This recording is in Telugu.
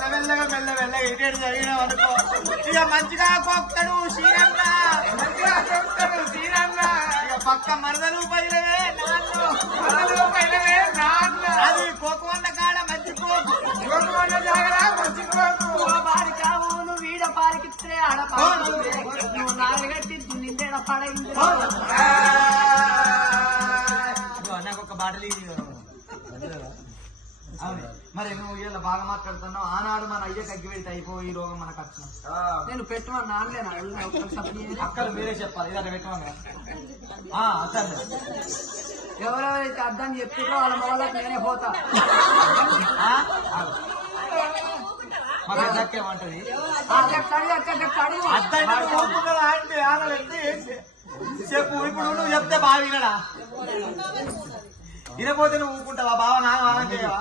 మెల్లమెల్లగా మెల్లమెల్లగా ఇటు జరిగినావు అనుకో ఇక మంచిగా కొక్కడు సీనన్న ఇక పక్క మరదలు పైనవే అది కోకవన్న కాడ మంచి కోకు బాడి కావు నువ్వు వీడ పారికిస్తే ఆడ నువ్వు నాలుగట్టి నిండేడ పడగింది నాకు ఒక బాటలు అవును మరి నువ్వు ఇలా బాగా మాట్లాడుతున్నావు ఆనాడు మన అయ్యకి అగ్గి పెడితే అయిపోయి ఈ రోగం మనకు వచ్చిన నేను పెట్టమని నాన్నలేనా అక్కలు మీరే చెప్పాలి ఇదే పెట్టమని అసలు ఎవరెవరైతే అర్థం చెప్తారో వాళ్ళ మొదలకు నేనే పోతా మాకు దక్కేమంటది చెప్పు ఇప్పుడు నువ్వు చెప్తే బాగా వినడా వినపోతే నువ్వు ఊపుకుంటావా బావ నా చేయవా